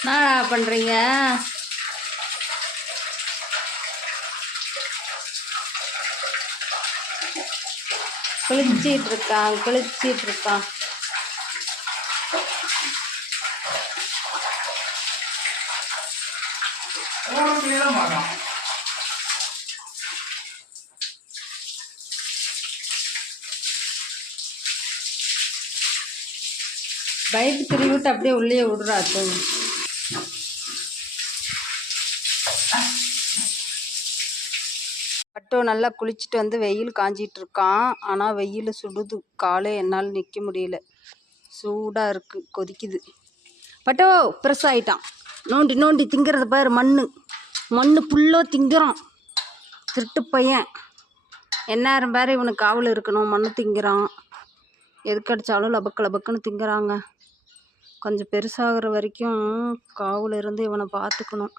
என்ன பண்ணுறீங்க? குளிச்சிட்டு இருக்கான். பைக் திருவி விட்டு அப்படியே உள்ளே விடுறா. பட்டு நல்லா குளிச்சுட்டு வந்து வெயில் காஞ்சிட்டு இருக்கான். ஆனால் வெயில் சுடுது, காலே என்னால் நிற்க முடியல, சூடாக இருக்குது, கொதிக்குது. பட்டோ பெருசாகிட்டான். நோண்டி திங்கிறத பாரு, மண் ஃபுல்லாக திங்கிறான். திருட்டு பையன். எந்நேரம் பாரு இவனுக்கு காவல் இருக்கணும். மண் திங்கிறான், எதுக்கு அடித்தாலும் லபக்குன்னு திங்கிறாங்க. கொஞ்சம் பெருசாகிற வரைக்கும் காவல் இருந்து இவனை பார்த்துக்கணும்.